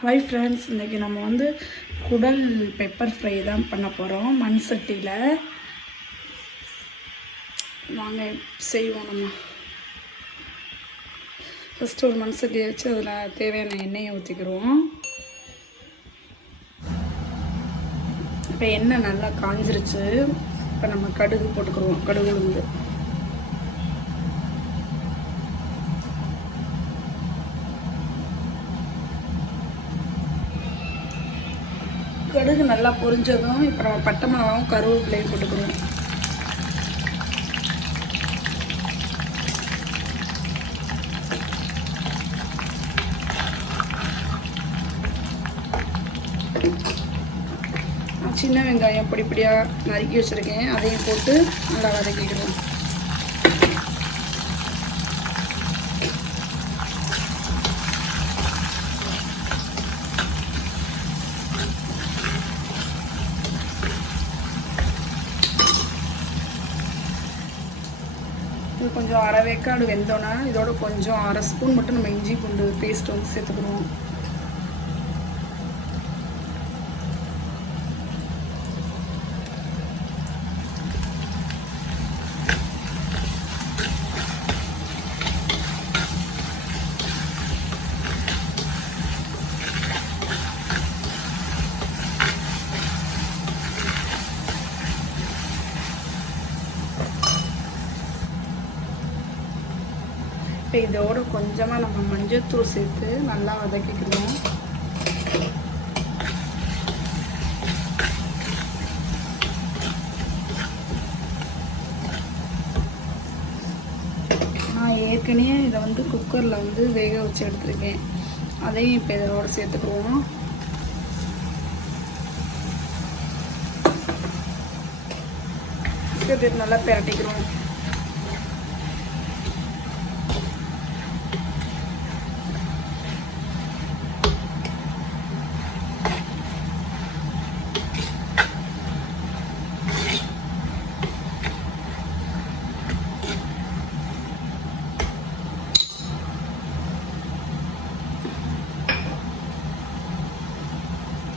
Hi friends இன்றைக்கி நம்ம வந்து குடல் பெப்பர் ஃப்ரை தான் பண்ண போகிறோம் மண் சட்டியில். வாங்க செய்வோம் நம்ம. ஃபஸ்ட்டு ஒரு மண் சட்டியை வச்சு அதில் தேவையான எண்ணெயை ஊற்றிக்கிடுவோம் இப்போ எண்ணெய் நல்லா காஞ்சிருச்சு. இப்போ நம்ம கடுகு போட்டுக்கிடுவோம் கடுகு வந்து கடுகு நல்லா பொரிஞ்சதும் இப்போ நம்ம பட்டை மிளகாவும் கருவேப்பிலையும் போட்டுக்கணும் சின்ன வெங்காயம் பொடி பொடியாக நறுக்கி வச்சுருக்கேன். அதையும் போட்டு நல்லா வதக்கிக்கிறோம் இது கொஞ்சம் அரை வேக்காடு வெந்தோன்னா இதோட கொஞ்சம் அரை ஸ்பூன் மட்டும் நம்ம இஞ்சி பூண்டு பேஸ்ட் வந்து சேர்த்துக்கணும். இப்போ இதோட கொஞ்சமாக நம்ம மஞ்சள்தூள் சேர்த்து நல்லா வதக்கிக்கணும். நான் ஏற்கனவே இதை வந்து குக்கரில் வந்து வேக வச்சு எடுத்துருக்கேன். அதையும் இப்போ இதோட சேர்த்துக்குவோம் நல்லா பிரட்டிக்கிறோம்.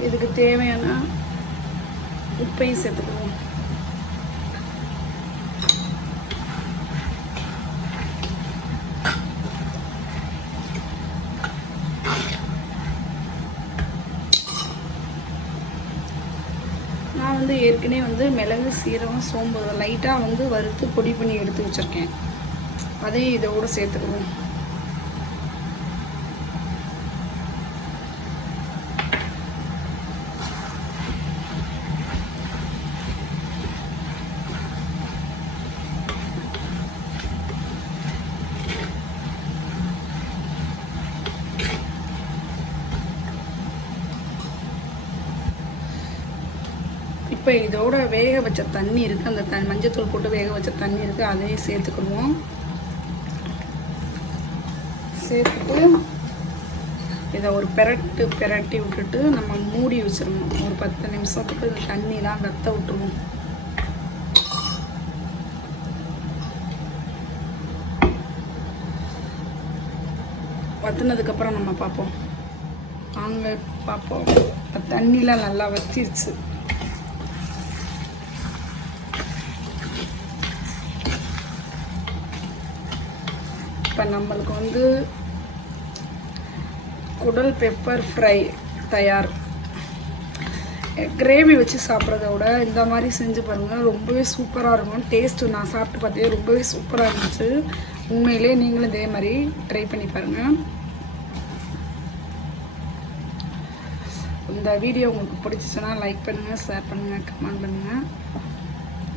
இதுக்கு தேவையான உப்பையும் சேர்த்துக்குவோம். நான் வந்து ஏற்கனவே வந்து மிளகு சீரகம் சோம்பு லைட்டாக வந்து வறுத்து பொடி பண்ணி எடுத்து வச்சுருக்கேன். அதையும் இதோடு சேர்த்துக்குவோம். இப்போ இதோட வேக வச்ச தண்ணி இருக்குது அந்த த மஞ்சத்தூள் போட்டு வேக வச்ச தண்ணி இருக்குது அதையும் சேர்த்துக்கிடுவோம். சேர்த்துட்டு இதை ஒரு பெரட்டு பெரட்டி விட்டுட்டு நம்ம மூடி வச்சிடணும். ஒரு பத்து நிமிஷத்துக்கு இந்த தண்ணிலாம் வத்த விட்டுருவோம். வத்துனதுக்கப்புறம் நம்ம பார்ப்போம். வாங்க பார்ப்போம். தண்ணிலாம் நல்லா வத்திருச்சு. இப்போ நம்மளுக்கு வந்து குடல் பெப்பர் ஃப்ரை தயார். கிரேவி வச்சு சாப்பிட்றத விட இந்த மாதிரி செஞ்சு பாருங்கள் ரொம்பவே சூப்பராக இருக்கும். டேஸ்ட்டு நான் சாப்பிட்டு பார்த்தே ரொம்பவே சூப்பராக இருந்துச்சு. உண்மையிலே நீங்களும் இதே மாதிரி ட்ரை பண்ணி பாருங்கள் இந்த வீடியோ உங்களுக்கு பிடிச்சிச்சுன்னா லைக் பண்ணுங்கள் ஷேர் பண்ணுங்கள் கமெண்ட் பண்ணுங்கள்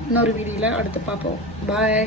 இன்னொரு வீடியோவில் அடுத்து பார்ப்போம். பாய்